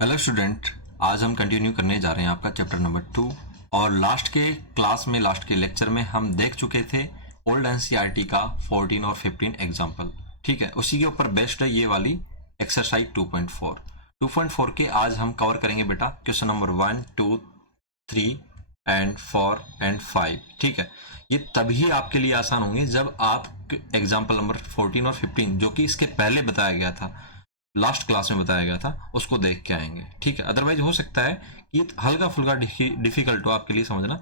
Hello student, आज हम continue करने जा रहे हैं आपका चैप्टर नंबर 2। और लास्ट के लेक्चर में हम देख चुके थे ओल्ड एनसीईआरटी का 14 और 15 एग्जाम्पल। ठीक है, उसी के ऊपर बेस्ड है ये वाली एक्सरसाइज 2.4। 2.4 के आज हम कवर करेंगे बेटा क्वेश्चन नंबर 1, 2, 3 एंड 4 एंड 5। ठीक है, ये तभी आपके लिए आसान होंगे जब आप एग्जाम्पल नंबर 14 और 15 जो कि इसके पहले बताया गया था, लास्ट क्लास में बताया गया था, उसको देख के आएंगे। ठीक है, अदरवाइज हो सकता है कि हल्का फुल्का डिफिकल्ट हो आपके लिए समझना,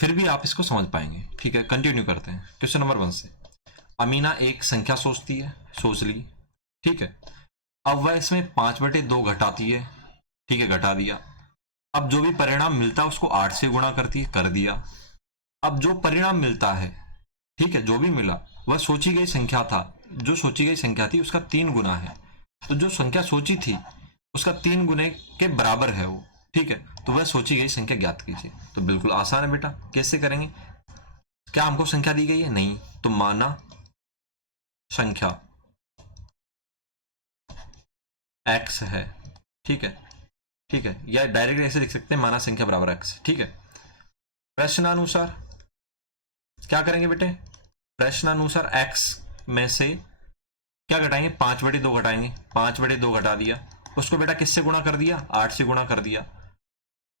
फिर भी आप इसको समझ पाएंगे। ठीक है, कंटिन्यू करते हैं क्वेश्चन नंबर 1 से। अमीना एक संख्या सोचती है, सोच ली। ठीक है, अब वह इसमें 5/2 घटाती है। ठीक है, घटा दिया। अब जो भी परिणाम मिलता है उसको 8 से गुणा करती है, कर दिया। अब जो परिणाम मिलता है, ठीक है, जो भी मिला वह सोची गई संख्या था, जो सोची गई संख्या थी उसका 3 गुना है। तो जो संख्या सोची थी उसका 3 गुने के बराबर है वो। ठीक है, तो वह सोची गई संख्या ज्ञात कीजिए। तो बिल्कुल आसान है बेटा, कैसे करेंगे? क्या हमको संख्या दी गई है? नहीं, तो माना संख्या x है। ठीक है, ठीक है, या डायरेक्ट ऐसे लिख सकते हैं, माना संख्या बराबर x। ठीक है, प्रश्नानुसार क्या करेंगे बेटे? प्रश्नानुसार x में से क्या घटाएंगे? 5/2 घटाएंगे। 5/2 घटा दिया, उसको बेटा किससे गुणा कर दिया? 8 से गुणा कर दिया।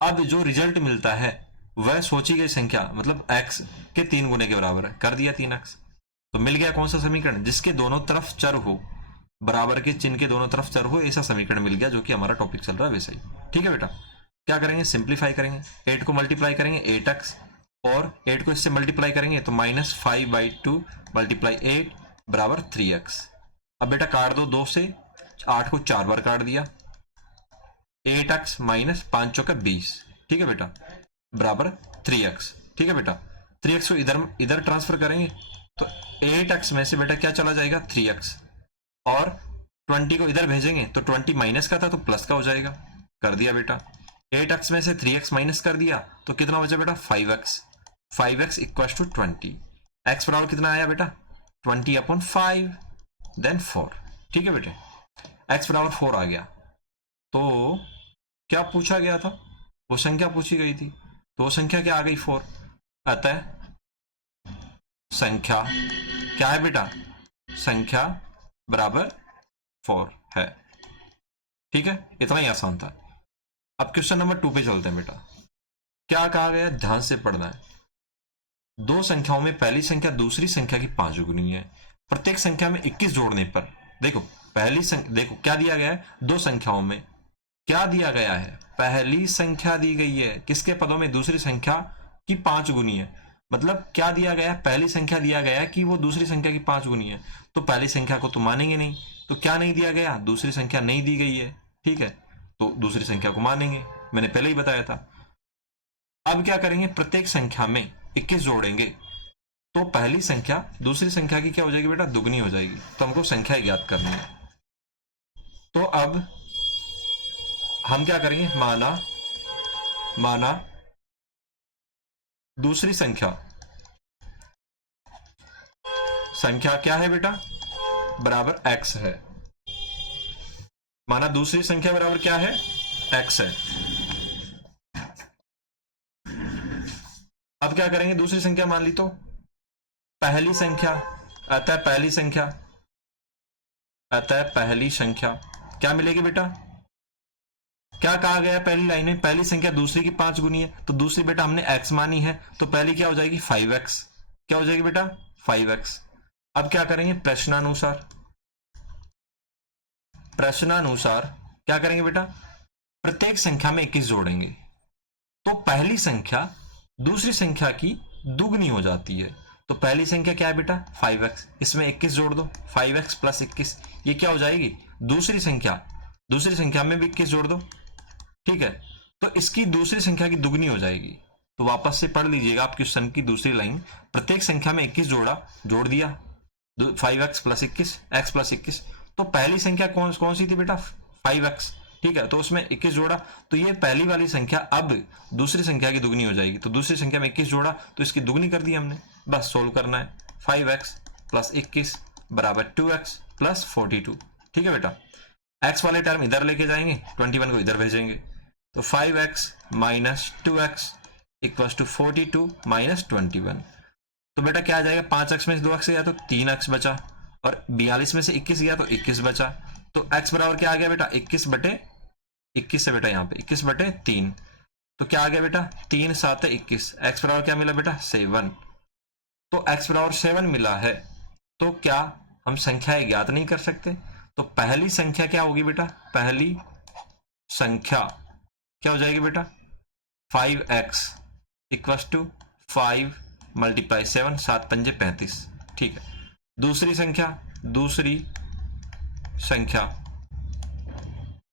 अब जो रिजल्ट मिलता है वह सोची गई संख्या मतलब x के 3 गुने के बराबर है, कर दिया 3x। तो मिल गया कौन सा समीकरण? जिसके दोनों तरफ चर हो, बराबर के चिन्ह के दोनों तरफ चर हो, ऐसा समीकरण मिल गया, जो कि हमारा टॉपिक चल रहा है वैसा ही। ठीक है बेटा, क्या करेंगे? सिंप्लीफाई करेंगे। 8 को मल्टीप्लाई करेंगे 8x, और 8 को इससे मल्टीप्लाई करेंगे तो -5/2 मल्टीप्लाई 8 बराबर 3x। अब बेटा काट दो, 2 से 8 को 4 बार काट दिया, 8x माइनस 5 चौका 20। ठीक है बेटा, बराबर 3x। ठीक है बेटा, 3x को इधर इधर ट्रांसफर करेंगे तो 8x में से बेटा क्या चला जाएगा? 3x, और 20 को इधर भेजेंगे तो 20 माइनस का था तो प्लस का हो जाएगा, कर दिया बेटा। 8x में से 3x माइनस कर दिया तो कितना बचा बेटा? 5x। 5x equal to 20। x बराबर कितना आया बेटा? 20/5 देन 4। ठीक है बेटे, x बराबर 4 आ गया। तो क्या पूछा गया था? वो संख्या पूछी गई थी, तो वो संख्या क्या आ गई? 4। अतः संख्या क्या है बेटा? संख्या बराबर 4 है। ठीक है, इतना ही आसान था। अब क्वेश्चन नंबर 2 पे चलते हैं बेटा। क्या कहा गया? ध्यान से पढ़ना है। दो संख्याओं में पहली संख्या दूसरी संख्या की 5 गुनी है। प्रत्येक संख्या में 21 जोड़ने पर, देखो पहली संख्या, देखो क्या दिया गया है? दो संख्याओं में क्या दिया गया है? पहली संख्या दी गई है किसके पदों में? दूसरी संख्या की 5 गुनी है। मतलब क्या दिया गया है? पहली संख्या दिया गया है कि वो दूसरी संख्या की 5 गुनी है, तो पहली संख्या को तो मानेंगे नहीं। तो क्या नहीं दिया गया? दूसरी संख्या नहीं दी गई है। ठीक है, तो दूसरी संख्या को मानेंगे, मैंने पहले ही बताया था। अब क्या करेंगे? प्रत्येक संख्या में 21 जोड़ेंगे तो पहली संख्या दूसरी संख्या की क्या हो जाएगी बेटा? दुगनी हो जाएगी। तो हमको संख्या ज्ञात करनी है। तो अब हम क्या करेंगे? माना दूसरी संख्या क्या है बेटा? बराबर x है। माना दूसरी संख्या बराबर क्या है? x है। अब क्या करेंगे? दूसरी संख्या मान ली तो पहली संख्या, अतः पहली संख्या क्या मिलेगी बेटा? क्या कहा गया पहली लाइन में? पहली संख्या दूसरी की 5 गुनी है, तो दूसरी बेटा हमने x मानी है, तो पहली क्या हो जाएगी? 5x। क्या हो जाएगी बेटा? 5x। अब क्या करेंगे? प्रश्नानुसार क्या करेंगे बेटा? प्रत्येक संख्या में 21 जोड़ेंगे तो पहली संख्या दूसरी संख्या की दुगनी हो जाती है। तो पहली संख्या क्या है बेटा? 5x, इसमें 21 जोड़ दो, 5x प्लस 21, ये क्या हो जाएगी? दूसरी संख्या में भी 21 जोड़ दो। ठीक है, तो इसकी दूसरी संख्या की दुगनी हो जाएगी। तो वापस से पढ़ लीजिएगा आप क्वेश्चन की दूसरी लाइन। प्रत्येक संख्या में 21 जोड़ दिया, 5x प्लस 21, x प्लस 21। तो पहली संख्या कौन सी थी बेटा? 5x। ठीक है, तो उसमें 21 जोड़ा, तो ये पहली वाली संख्या अब दूसरी संख्या की दुगनी हो जाएगी। तो दूसरी संख्या में 21 जोड़ा तो इसकी दुगनी कर दी हमने, बस सोल्व करना है। 5x प्लस 21 बराबर 2x प्लस 42। ठीक है बेटा, एक्स वाले टर्म इधर लेके जाएंगे, 21 को इधर भेजेंगे, तो 5x minus 2x equal to 42 minus 21। तो बेटा क्या आ जाएगा, 5x में से 2x गया तो 3x बचा, और 42 में से 21 गया तो 21 बचा। तो x बराबर क्या आ गया बेटा, 21 से बेटा यहाँ पे 21/3, तो क्या आ गया बेटा 3 7 21। x बराबर क्या मिला बेटा 7। तो x बराबर 7 मिला है, तो क्या हम संख्याएं ज्ञात नहीं कर सकते? तो पहली संख्या क्या होगी बेटा, पहली संख्या क्या हो जाएगी बेटा 5x इक्वल टू 5 मल्टीप्लाई 7, 7 पंजे 35, ठीक है। दूसरी संख्या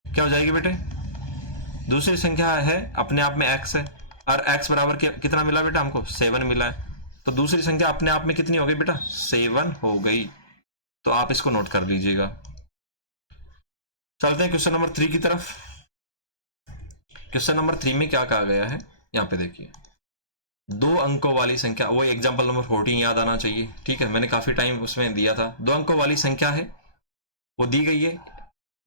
क्या हो जाएगी बेटे, दूसरी संख्या है अपने आप में x है, और x बराबर कितना मिला बेटा हमको 7 मिला है, तो दूसरी संख्या अपने आप में कितनी हो गई बेटा 7 हो गई। तो आप इसको नोट कर लीजिएगा। चलते हैं क्वेश्चन नंबर 3 की तरफ। क्वेश्चन नंबर 3 में क्या कहा गया है, यहाँ पे देखिए, 2 अंकों वाली संख्या, वो एग्जाम्पल नंबर 14 याद आना चाहिए, ठीक है, मैंने काफी टाइम उसमें दिया था। 2 अंकों वाली संख्या है, वो दी गई है,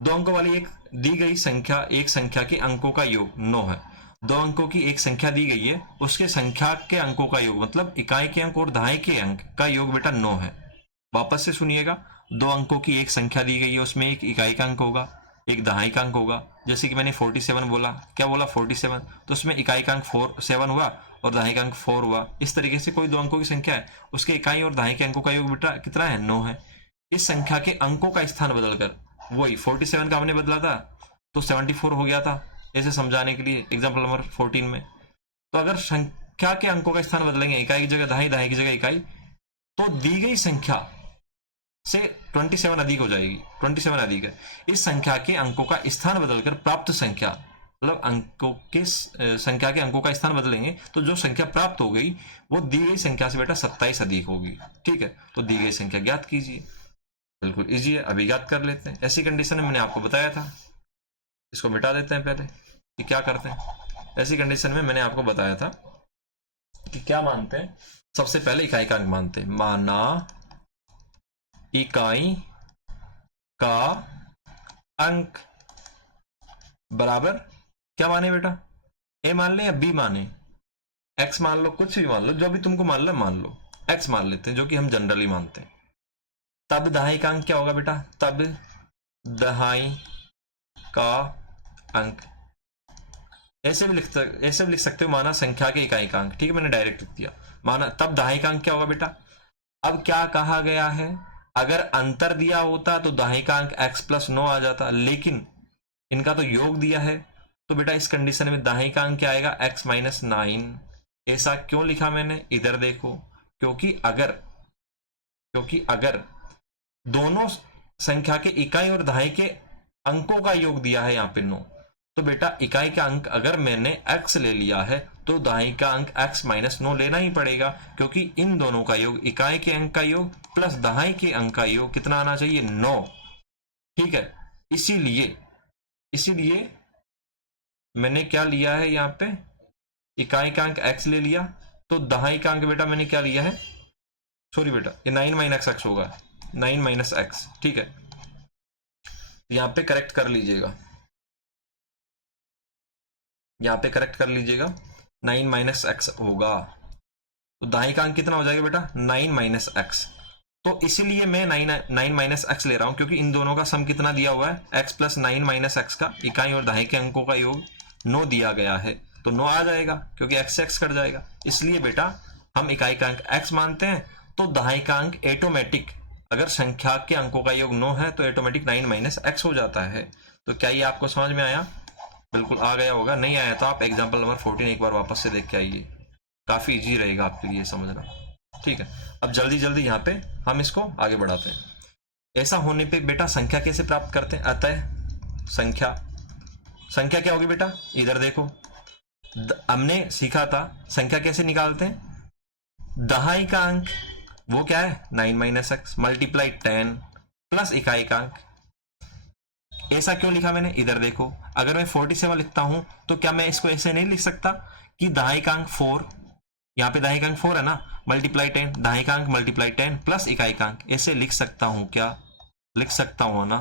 2 अंकों वाली एक दी गई संख्या, एक संख्या के अंकों का योग 9 है। 2 अंकों की एक संख्या दी गई है, उसके संख्या के अंकों का योग, मतलब इकाई के अंक और दहाई के अंक का योग बेटा 9 है। वापस से सुनिएगा, 2 अंकों की एक संख्या दी गई है, उसमें एक इकाई का अंक होगा, एक दहाई का अंक होगा। जैसे कि मैंने 47 बोला, क्या बोला 47, तो उसमें इकाई का अंक 7 हुआ और दहाई का अंक 4 हुआ। इस तरीके से कोई 2 अंकों की संख्या है, उसके इकाई और दहाई के अंकों का योग बेटा कितना है 9 है। इस संख्या के अंकों का स्थान बदलकर, वही 47 का हमने बदला था तो 74 हो गया था, ऐसे समझाने के लिए एग्जाम्पल नंबर 14 में। तो अगर संख्या के अंकों का स्थान बदलेंगे, इकाई की जगह दहाई, दहाई की जगह इकाई, तो दी गई संख्या से 27 अधिक हो जाएगी, 27 अधिक है। इस संख्या के अंकों का स्थान बदलकर प्राप्त संख्या, मतलब अंकों के संख्या के अंकों का स्थान बदलेंगे तो जो संख्या प्राप्त हो गई वो दी गई संख्या से बेटा 27 अधिक होगी, ठीक है। तो दी गई संख्या ज्ञात कीजिए, बिल्कुल इजी है, अभी याद कर लेते हैं। ऐसी कंडीशन में मैंने आपको बताया था, इसको मिटा देते हैं पहले कि क्या करते हैं। ऐसी कंडीशन में मैंने आपको बताया था कि क्या मानते हैं, सबसे पहले इकाई का अंक मानते हैं, माना इकाई का अंक बराबर क्या माने बेटा, ए मान ले या बी माने, एक्स मान लो, कुछ भी मान लो, जो भी तुमको मान लो, एक्स मान लेते हैं जो कि हम जनरली मानते हैं। तब दहाई का अंक क्या होगा बेटा, तब दहाई का अंक ऐसे भी लिख सकते हो, माना संख्या के इकाई का अंक, ठीक है, मैंने डायरेक्ट लिख दिया। माना तब दहाई का अंक क्या होगा बेटा, अब क्या कहा गया है, अगर अंतर दिया होता तो दहाई का अंक x प्लस 9 आ जाता, लेकिन इनका तो योग दिया है, तो बेटा इस कंडीशन में दहाई का अंक क्या आएगा x माइनस 9। ऐसा क्यों लिखा मैंने, इधर देखो, क्योंकि अगर दोनों संख्या के इकाई और दहाई के अंकों का योग दिया है यहाँ पे 9, तो बेटा इकाई का अंक अगर मैंने x ले लिया है तो दहाई का अंक x माइनस 9 लेना ही पड़ेगा, क्योंकि इन दोनों का योग, इकाई के अंक का योग प्लस दहाई के अंक का योग कितना आना चाहिए 9, ठीक है। इसीलिए मैंने क्या लिया है यहाँ पे, इकाई का अंक x ले लिया, तो दहाई का अंक बेटा मैंने क्या लिया है, सॉरी बेटा ये 9 माइनस x होगा, 9 माइनस x, ठीक है। यहाँ पे करेक्ट कर लीजिएगा, यहाँ पे करेक्ट कर लीजिएगा, 9 माइनस एक्स होगा, तो दाएं का अंक कितना हो जाएगा बेटा 9 माइनस एक्स। तो इसीलिए मैं 9 माइनस एक्स ले रहा हूं, क्योंकि इन दोनों का सम कितना दिया हुआ है x प्लस 9 माइनस एक्स का इकाई और दहाई के अंकों का योग 9 दिया गया है, तो 9 आ जाएगा क्योंकि x से x कट जाएगा। इसलिए बेटा हम इकाई का अंक x मानते हैं, तो दहाई का अंक ऑटोमेटिक, अगर संख्या के अंकों का योग 9 है तो ऑटोमेटिक 9 माइनस एक्स हो जाता है। तो क्या ये आपको समझ में आया, बिल्कुल आ गया होगा, नहीं आया तो आप एग्जाम्पल नंबर 14 एक बार वापस से देख के आइए, काफी इजी रहेगा आपके लिए समझना, ठीक है। अब जल्दी जल्दी यहाँ पे हम इसको आगे बढ़ाते हैं। ऐसा होने पे बेटा संख्या कैसे प्राप्त करते हैं, अतः संख्या क्या होगी बेटा, इधर देखो, हमने सीखा था संख्या कैसे निकालते हैं, दहाई का अंक वो क्या है 9 माइनस एक्स मल्टीप्लाई 10 प्लस इकाई का अंक। ऐसा क्यों लिखा मैंने, इधर देखो, अगर मैं 47 लिखता हूं तो क्या मैं इसको ऐसे नहीं लिख सकता कि दहाई का अंक 4, यहाँ पे दहाई का अंक 4 है ना, मल्टीप्लाई 10, दहाई का अंक मल्टीप्लाई 10 प्लस इकाई का अंक, ऐसे लिख सकता हूं क्या, लिख सकता हूं ना।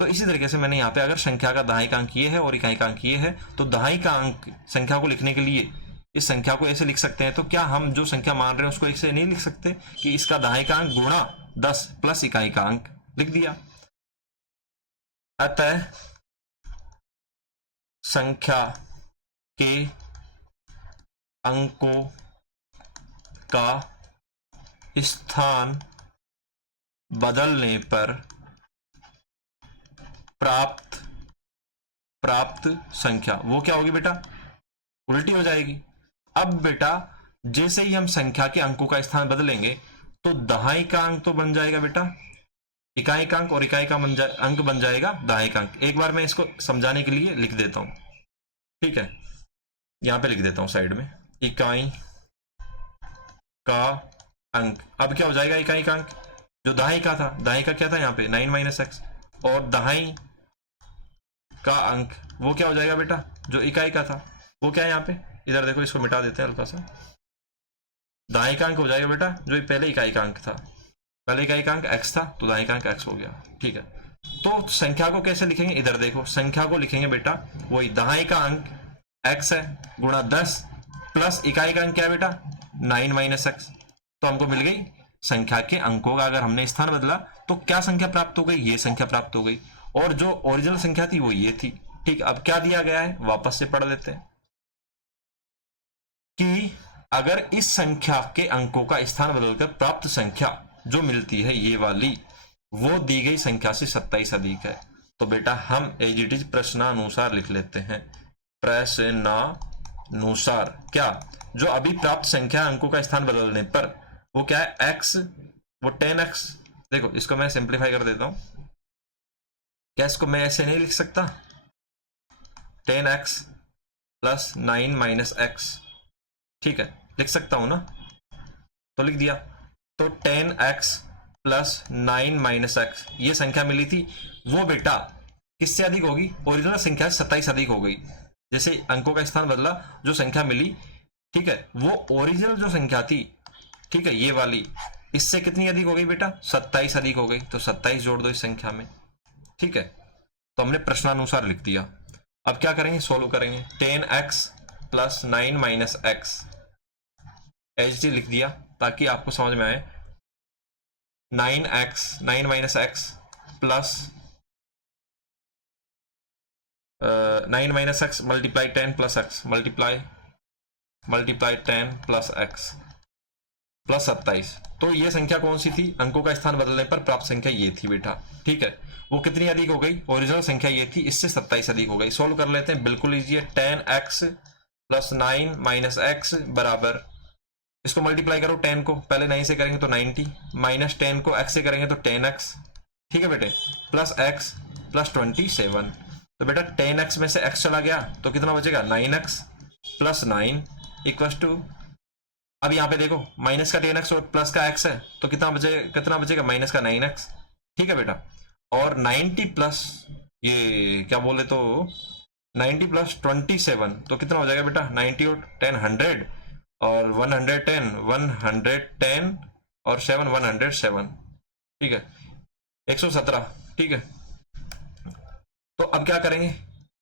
तो तो इसी तरीके से मैंने यहाँ पे अगर संख्या का दहाई का अंक ये है और इकाई का अंक ये है, तो दहाई का अंक संख्या को लिखने के लिए इस संख्या को ऐसे लिख सकते हैं। तो क्या हम जो संख्या मान रहे हैं उसको ऐसे नहीं लिख सकते कि इसका दहाई का अंक गुणा 10 प्लस इकाई का अंक, लिख दिया। अतः संख्या के अंकों का स्थान बदलने पर प्राप्त संख्या वो क्या होगी बेटा, उल्टी हो जाएगी। अब बेटा जैसे ही हम संख्या के अंकों का स्थान बदलेंगे तो दहाई का अंक तो बन जाएगा बेटा इकाई का अंक, और इकाई का अंक बन जाएगा दहाई का अंक। एक बार मैं इसको समझाने के लिए लिख देता हूं, ठीक है, यहां पे लिख देता हूं साइड में, इकाई का अंक। अब क्या हो जाएगा इकाई का अंक, जो दहाई का था, दहाई का क्या था यहाँ पे 9 माइनस एक्स, और दहाई का अंक वो क्या हो जाएगा बेटा, जो इकाई का था वो क्या है यहाँ पे, इधर देखो, इसको मिटा देते हैं हल्का सा। दहाई का अंक हो जाएगा बेटा जो पहले इकाई का अंक था, पहले इकाई का अंक x था तो दहाई का अंक x हो गया, ठीक है। तो संख्या को कैसे लिखेंगे, इधर देखो, संख्या को लिखेंगे बेटा वही दहाई का अंक x है गुणा 10 प्लस इकाई का अंक क्या है बेटा 9 माइनस एक्स। तो हमको मिल गई संख्या के अंकों का अगर हमने स्थान बदला तो क्या संख्या प्राप्त हो गई, ये संख्या प्राप्त हो गई, और जो ओरिजिनल संख्या थी वो ये थी, ठीक। अब क्या दिया गया है वापस से पढ़ लेते हैं कि अगर इस संख्या के अंकों का स्थान बदलकर प्राप्त संख्या जो मिलती है ये वाली, वो दी गई संख्या से 27 अधिक है, तो बेटा हम एज इट इज प्रश्नानुसार लिख लेते हैं। प्रश्नानुसार क्या, जो अभी प्राप्त संख्या अंकों का स्थान बदलने पर वो क्या है x, वो 10x। देखो इसको मैं सिंप्लीफाई कर देता हूं, क्या इसको मैं ऐसे नहीं लिख सकता 10x प्लस 9 माइनस एक्स, ठीक है, लिख सकता हूं ना, तो लिख दिया। तो 10x प्लस 9 माइनस एक्स ये संख्या मिली थी, वो बेटा किससे अधिक होगी, ओरिजिनल संख्या से 27 अधिक हो गई। जैसे अंकों का स्थान बदला जो संख्या मिली, ठीक है, वो ओरिजिनल जो संख्या थी, ठीक है, ये वाली, इससे कितनी अधिक हो गई बेटा 27 अधिक हो गई, तो 27 जोड़ दो इस संख्या में, ठीक है। तो हमने प्रश्नानुसार लिख दिया। अब क्या करेंगे, सोल्व करेंगे। 10x plus 9 minus x H D लिख दिया ताकि आपको समझ में आए। 9 minus x plus 9 minus x multiply 10 plus x multiply 10 plus x plus 27। तो ये संख्या कौन सी थी, अंकों का स्थान बदलने पर प्राप्त संख्या ये थी बेटा, ठीक है। वो कितनी अधिक हो गई, ओरिजिनल संख्या ये थी, इससे 27 अधिक हो गई। सोल्व कर लेते हैं, बिल्कुल इजी है। 10x प्लस 9 माइनस एक्स बराबर, इसको मल्टीप्लाई करो 10 को, पहले 9 से करेंगे तो 90, माइनस 10 को x से करेंगे तो 10x, ठीक है बेटे, प्लस x प्लस 27। तो बेटा 10x में से x चला गया तो कितना बचेगा 9x प्लस 9 इक्वल टू, अब यहाँ पे देखो माइनस का 10x और प्लस का x है तो कितना बचेगा माइनस का 9x, ठीक है बेटा। और 90 प्लस ये क्या बोले तो 90 प्लस 27 तो कितना हो जाएगा बेटा 90 और 10 100 और 110 और 7 107, ठीक है, 117, ठीक है। तो अब क्या करेंगे,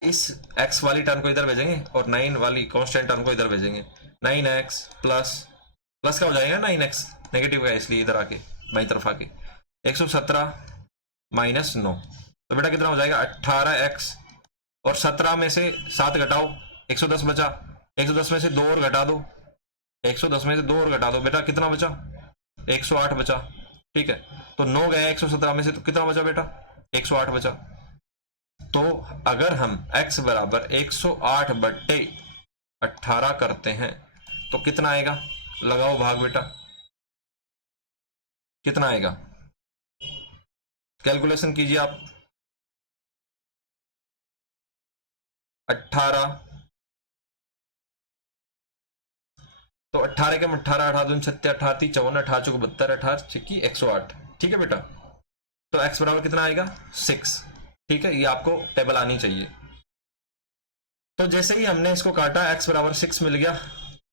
इस x वाली टर्म को इधर भेजेंगे और 9 वाली कांस्टेंट टर्म को इधर भेजेंगे। 9x प्लस का हो जाएगा 9x, नेगेटिव का इसलिए इधर आके बाई तरफ आके 117 माइनस 9, तो बेटा कितना हो जाएगा 18x, और 17 में से 7 घटाओ 110 बचा, 110 में से 2 और घटा दो, 110 में से 2 और घटा दो, बेटा कितना बचा 108 बचा, ठीक है। तो 9 गया 117 में से, तो कितना बचा बेटा 108 बचा। तो अगर हम x बराबर 108 बट्टे 18 करते हैं तो कितना आएगा, लगाओ भाग बेटा, कितना आएगा, कैलकुलेशन कीजिए आप। 18, तो 18 के 18 18 दूनी 36 18 54 18 चौक 72 18 छिक्की 108, ठीक है बेटा। तो x बराबर कितना आएगा 6, ठीक है, ये आपको टेबल आनी चाहिए। तो जैसे ही हमने इसको काटा x बराबर 6 मिल गया,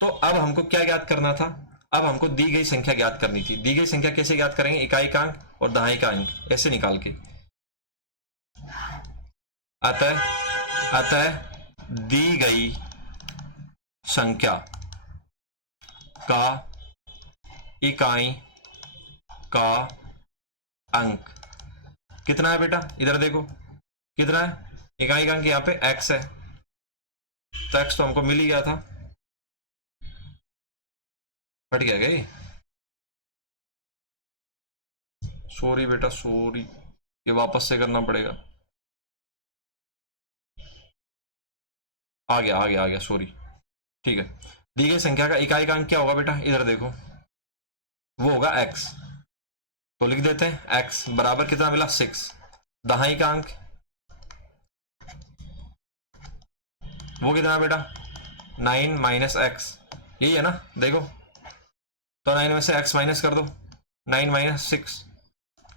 तो अब हमको क्या ज्ञात करना था, अब हमको दी गई संख्या ज्ञात करनी थी। दी गई संख्या कैसे ज्ञात करेंगे, इकाई का अंक और दहाई का अंक ऐसे निकाल के। अतः दी गई संख्या का इकाई का अंक कितना है बेटा? इधर देखो कितना है, इकाई का अंक यहाँ पे x है, तो x तो हमको मिल ही गया था। हट गया गई, सॉरी बेटा सॉरी, ये वापस से करना पड़ेगा। आ गया सॉरी, ठीक है। दी गई संख्या का इकाई का अंक क्या होगा बेटा? इधर देखो, वो होगा x, तो लिख देते हैं x बराबर कितना मिला? 6। दहाई का अंक वो कितना बेटा? 9 माइनस एक्स, यही है ना? देखो तो 9 में से x माइनस कर दो, 9 माइनस 6,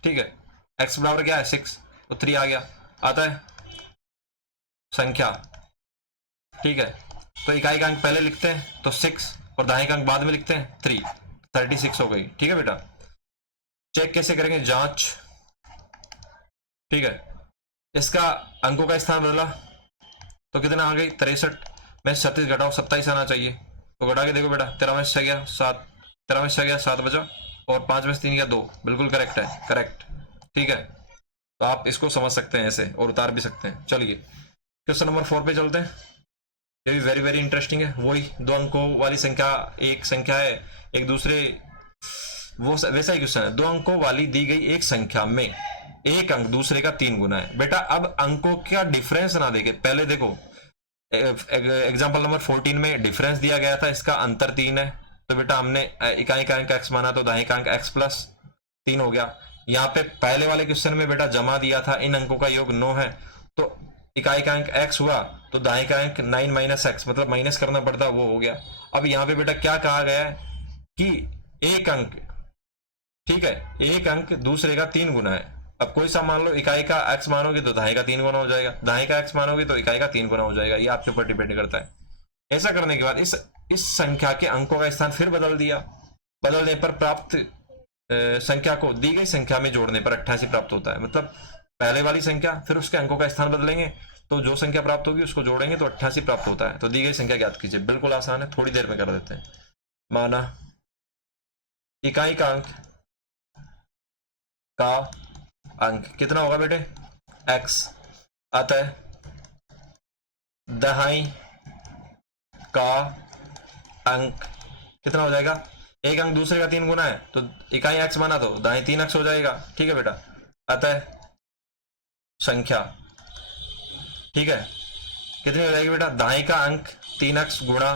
ठीक है। x बराबर क्या है? 6, तो 3 आ गया। आता है संख्या, ठीक है। तो इकाई का अंक पहले लिखते हैं तो 6, और दहाई का अंक बाद में लिखते हैं 3, 36 हो गई, ठीक है बेटा। चेक कैसे करेंगे? जांच, ठीक है। इसका अंकों का स्थान बदला तो कितना आ गई? 63 में 36 घटाओ 27 आना चाहिए, तो घटा के देखो बेटा, 13 में से गया 7, 13 में से गया 7 बचा, और 5 में से 3 गया 2, बिल्कुल करेक्ट है, करेक्ट, ठीक है। तो आप इसको समझ सकते हैं ऐसे, और उतार भी सकते हैं। चलिए क्वेश्चन नंबर 4 पे चलते हैं, ये भी वेरी वेरी इंटरेस्टिंग है। वही 2 अंकों वाली संख्या, एक संख्या है, एक दूसरे, वो वैसा ही क्वेश्चन है। 2 अंकों वाली दी गई एक संख्या में एक अंक दूसरे का 3 गुना है। बेटा अब अंकों का डिफरेंस ना देके पहले देखो, एग्जाम्पल नंबर 14 में डिफरेंस दिया गया था, इसका अंतर 3 है, तो बेटा हमने इकाई का अंक x माना, तो दाहिने का अंक x प्लस 3 हो गया। यहाँ पे पहले वाले क्वेश्चन में बेटा जमा दिया था, इन अंकों का योग 9 है, तो इकाई का अंक x हुआ, तो दाहिने का अंक 9 माइनस एक्स, मतलब माइनस करना पड़ता, वो हो गया। अब यहाँ पे बेटा क्या कहा गया है कि एक अंक, ठीक है, एक अंक दूसरे का 3 गुना है। अब कोई सा मान लो, इकाई का x मानोगे तो दाहिने का 3 गुना हो जाएगा, दाहिने का x मानोगे तो इकाई का 3 गुना हो जाएगा, ये आपके ऊपर डिपेंड करता है। ऐसा करने के बाद इस संख्या के अंकों का स्थान फिर बदल दिया, बदलने पर प्राप्त संख्या को दी गई संख्या में जोड़ने पर 88 प्राप्त होता है। मतलब पहले वाली संख्या फिर उसके अंकों का स्थान बदलेंगे, तो जो संख्या प्राप्त होगी उसको जोड़ेंगे तो 88 प्राप्त होता है। तो दी गई संख्या ज्ञात कीजिए, बिल्कुल आसान है, थोड़ी देर में कर देते हैं। माना इकाई का अंक का अंक कितना होगा बेटे? x, अतः दहाई का अंक कितना हो जाएगा? एक अंक दूसरे का 3 गुना है, तो इकाई x माना तो दाएं 3x हो जाएगा, ठीक है बेटा। अतः संख्या, ठीक है, कितनी हो जाएगी बेटा? दाएं का अंक 3x गुणा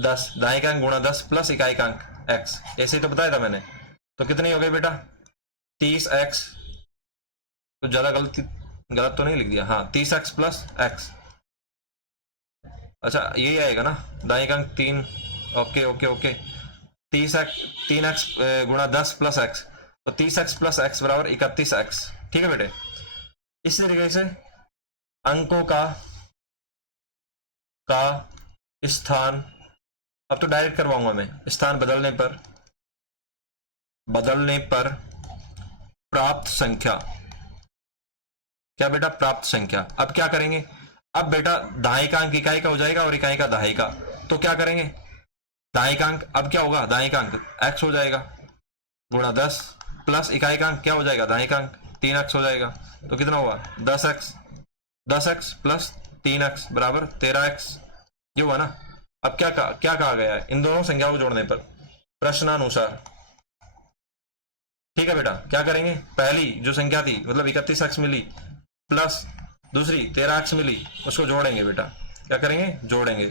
10, दाएं का अंक गुणा 10 प्लस इकाई का अंक x, ऐसे ही तो बताया था मैंने। तो कितनी हो गई बेटा? 30x, तो ज्यादा गलत तो नहीं लिख दिया? हाँ, 30x प्लस x, अच्छा यही आएगा ना, दाएं का अंक 3, ओके ओके ओके, 3x गुणा 10 प्लस x, तो 30x प्लस x बराबर 31x, ठीक है बेटे। इसी तरीके से अंकों का स्थान, अब तो डायरेक्ट करवाऊंगा मैं, स्थान बदलने पर प्राप्त संख्या, क्या बेटा? प्राप्त संख्या। अब क्या करेंगे? अब बेटा दाएं का अंक इकाई का हो जाएगा और इकाई का दहाई का, तो क्या करेंगे? दाएं का अंक अब क्या होगा? दाएं का अंक x हो जाएगा गुणा 10 प्लस इकाई का अंक क्या हो जाएगा? दाएं का अंक 3x हो जाएगा, तो कितना हुआ? 10x प्लस 3x बराबर 13x, ये हुआ ना। अब क्या कहा गया है? इन दोनों संख्याओं को जोड़ने पर प्रश्नानुसार, ठीक है बेटा, क्या करेंगे? पहली जो संख्या थी मतलब 31x मिली, प्लस दूसरी 13x मिली, उसको जोड़ेंगे बेटा। क्या करेंगे? जोड़ेंगे।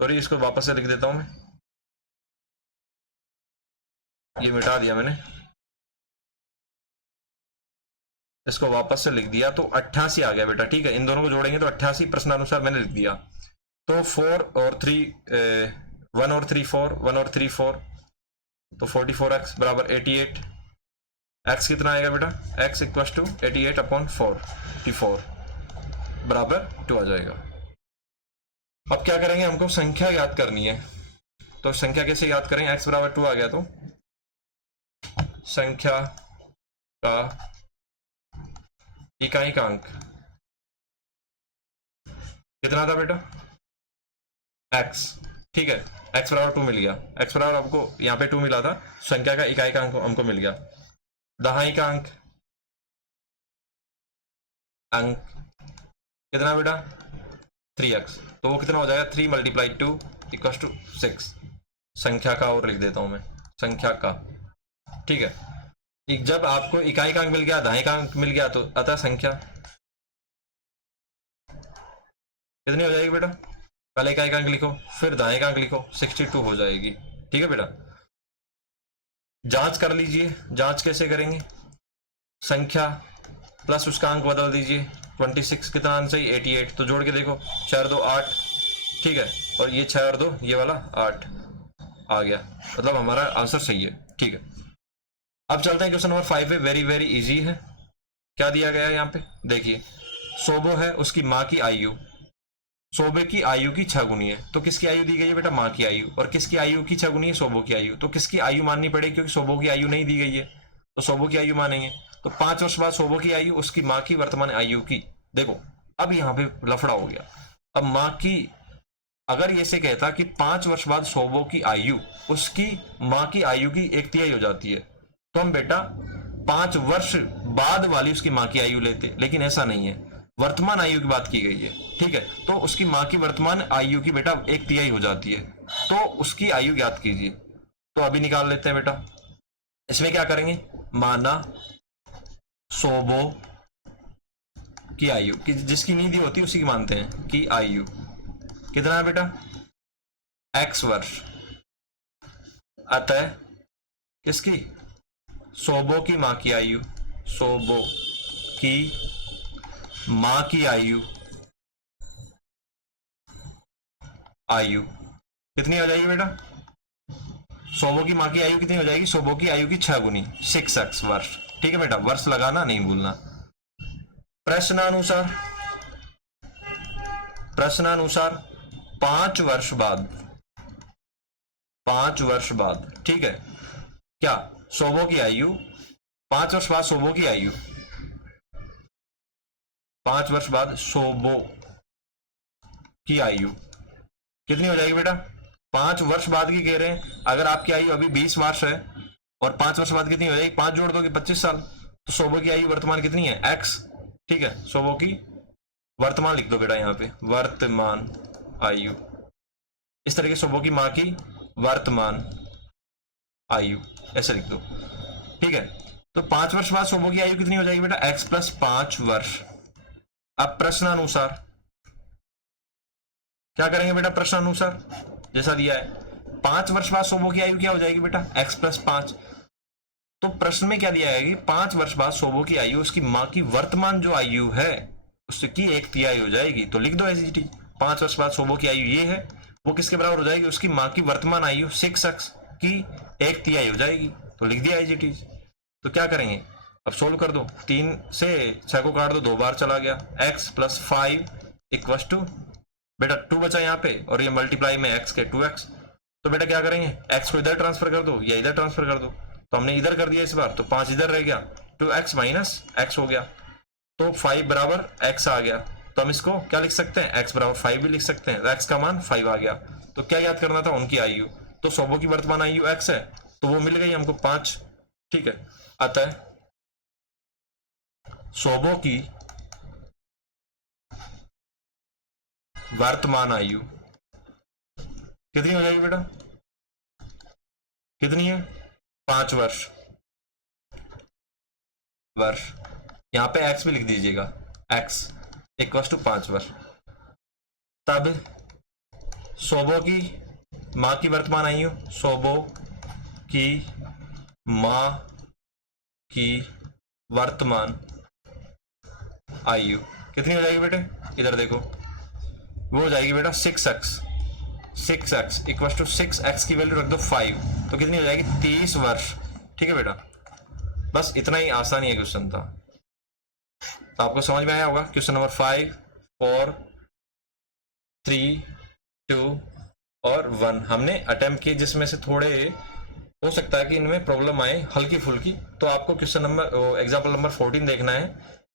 सॉरी, इसको वापस से लिख देता हूं मैं, ये मिटा दिया मैंने, इसको वापस से लिख दिया, तो 88 आ गया बेटा, ठीक है। इन दोनों को जोड़ेंगे तो 88 प्रश्नानुसार मैंने लिख दिया। तो 4 और 3 1 और 3 4, 1 और 3 4, तो 44x बराबर 88, x कितना आएगा बेटा? x इक्वल टू 88 अपॉन 44 बराबर 2 आ जाएगा। अब क्या करेंगे? हमको संख्या याद करनी है, तो संख्या कैसे याद करें? x बराबर 2 आ गया, तो संख्या का इकाई का अंक कितना था बेटा, x, ठीक है। x बराबर 2 मिल गया, x बराबर आपको यहाँ पे 2 मिला था, संख्या का इकाई का अंक हमको मिल गया। दहाई का अंक कितना बेटा 3x, तो वो कितना हो जाएगा 3 × 2 = 6। संख्या का और लिख देता हूं मैं, संख्या का, ठीक है। जब आपको इकाई का अंक मिल गया, दहाई का अंक मिल गया, तो अतः संख्या कितनी हो जाएगी बेटा, पहले इकाई का अंक लिखो फिर दहाई का अंक लिखो, 62 हो जाएगी, ठीक है बेटा। जांच कर लीजिए, जांच कैसे करेंगे, संख्या प्लस उसका अंक बदल दीजिए, 26 कितना आंसर है 88, तो जोड़ के देखो 4 2 8, ठीक है, और ये 6 और 2 ये वाला 8 आ गया, मतलब हमारा आंसर सही है, ठीक है। अब चलते हैं क्वेश्चन नंबर 5 पे, वेरी वेरी इजी है। क्या दिया गया है यहाँ पे, देखिए सोबो है, उसकी माँ की आयु, सोबे की आयु की 6 गुनी है, तो किसकी आयु दी गई है बेटा, माँ की आयु, और किसकी आयु की 6 गुनी है, सोबो की आयु, तो किसकी आयु माननी पड़ेगी, क्योंकि सोबो की आयु नहीं दी गई है, तो सोबो की आयु मानेंगे। तो 5 वर्ष बाद सोबो की आयु उसकी माँ की वर्तमान आयु की, देखो अब यहाँ पे लफड़ा हो गया। अब माँ की, अगर ये से कहता कि 5 वर्ष बाद सोबो की आयु उसकी माँ की आयु की 1/3 हो जाती है, तो हम बेटा 5 वर्ष बाद वाली उसकी माँ की आयु लेते, लेकिन ऐसा नहीं है, वर्तमान आयु की बात की गई है, ठीक है। तो उसकी माँ की वर्तमान आयु की बेटा 1/3 हो जाती है, तो उसकी आयु ज्ञात कीजिए। तो अभी निकाल लेते हैं बेटा, इसमें क्या करेंगे, माना सोबो की आयु कि जिसकी नींद होती है उसी की मानते हैं कि आयु कितना है बेटा, x वर्ष, अतः किसकी, सोबो की माँ की आयु, सोबो की माँ की आयु कितनी हो जाएगी बेटा, सोबो की माँ की आयु कितनी हो जाएगी, सोबो की आयु की 6 गुनी 6x वर्ष, ठीक है बेटा, वर्ष लगाना नहीं भूलना। प्रश्नानुसार 5 वर्ष बाद, 5 वर्ष बाद, ठीक है, क्या सोबो की आयु, 5 वर्ष बाद सोबो की आयु, 5 वर्ष बाद सोबो की आयु कितनी हो जाएगी बेटा, 5 वर्ष बाद की कह रहे हैं, अगर आपकी आयु अभी 20 वर्ष है और 5 वर्ष बाद कितनी हो जाएगी, 5 जोड़ दोगे 25 साल, तो सोबो की आयु वर्तमान कितनी है x, ठीक है, सोबो की वर्तमान लिख दो बेटा यहाँ पे, वर्तमान आयु, इस तरह के सोबो की माँ की वर्तमान आयु ऐसे लिख दो, ठीक है। तो 5 वर्ष बाद सोबो की आयु कितनी हो जाएगी बेटा, x + 5 वर्ष। अब प्रश्नानुसार क्या करेंगे बेटा, प्रश्नानुसार जैसा दिया है, 5 वर्ष बाद सोबो की आयु क्या हो जाएगी बेटा, x + 5, तो प्रश्न में क्या दिया है कि 5 वर्ष बाद सोबो की आयु उसकी माँ की वर्तमान जो आयु है उसकी 1/3 हो जाएगी, तो लिख दो एज इट इज, 5 वर्ष बाद सोबो की आयु ये है, वो किसके बराबर हो जाएगी, उसकी माँ की वर्तमान आयु 6x की 1/3 हो जाएगी, तो लिख दिया एज इट इज। तो क्या करेंगे, अब सोल्व कर दो, 3 से 6 को काट दो, 2 बार चला गया, x + 5 = बेटा 2 बचा यहाँ पे, और ये मल्टीप्लाई में x के 2x, तो बेटा क्या करेंगे, x को इधर ट्रांसफर कर दो या इधर ट्रांसफर कर दो, तो हमने इधर कर दिया इस बार, तो 5 इधर रह गया, 2x - x हो गया, तो 5 बराबर x आ गया, तो हम इसको क्या लिख सकते हैं, x बराबर 5 भी लिख सकते हैं, x का मान 5 आ गया। तो क्या याद करना था, उनकी आयु, तो सोबो की वर्तमान आयु x है, तो वो मिल गई हमको 5, ठीक है। अतः सोबो की वर्तमान आयु कितनी हो जाएगी बेटा, कितनी है, 5 वर्ष, यहां पे x भी लिख दीजिएगा, x = 5 वर्ष। तब सोबो की माँ की वर्तमान आयु, सोबो की माँ की वर्तमान आयु कितनी हो जाएगी बेटे, इधर देखो, वो हो जाएगी बेटा 6x = 6x की वैल्यू रख दो 5, तो कितनी हो जाएगी 30 वर्ष, ठीक है बेटा। बस इतना ही आसानी है क्वेश्चन था, तो आपको समझ में आया होगा। क्वेश्चन नंबर 5, 4, 3, 2 और 1 हमने अटेम्प्ट किए, जिसमें से थोड़े हो सकता है कि इनमें प्रॉब्लम आए हल्की फुल्की, तो आपको क्वेश्चन नंबर एग्जाम्पल नंबर 14 देखना है,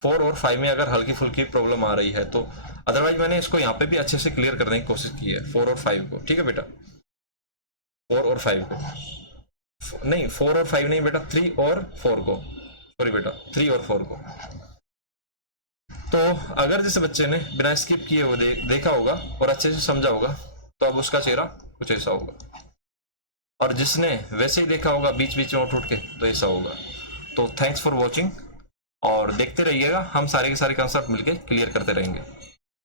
4 और 5 में अगर हल्की फुल्की प्रॉब्लम आ रही है तो, अदरवाइज मैंने इसको यहाँ पे भी अच्छे से क्लियर करने की कोशिश की है 4 और 5 को। ठीक है बेटा, 4 और 5 को नहीं, 4 और 5 नहीं बेटा, 3 और 4 को, सॉरी बेटा 3 और 4 को। तो अगर जैसे बच्चे ने बिना स्किप किए हुए देखा होगा और अच्छे से समझा होगा तो अब उसका चेहरा कुछ ऐसा होगा, और जिसने वैसे ही देखा होगा बीच बीच में उठ के तो ऐसा होगा। तो थैंक्स फॉर वॉचिंग, और देखते रहिएगा, हम सारे के सारे कंसेप्ट मिलके क्लियर करते रहेंगे।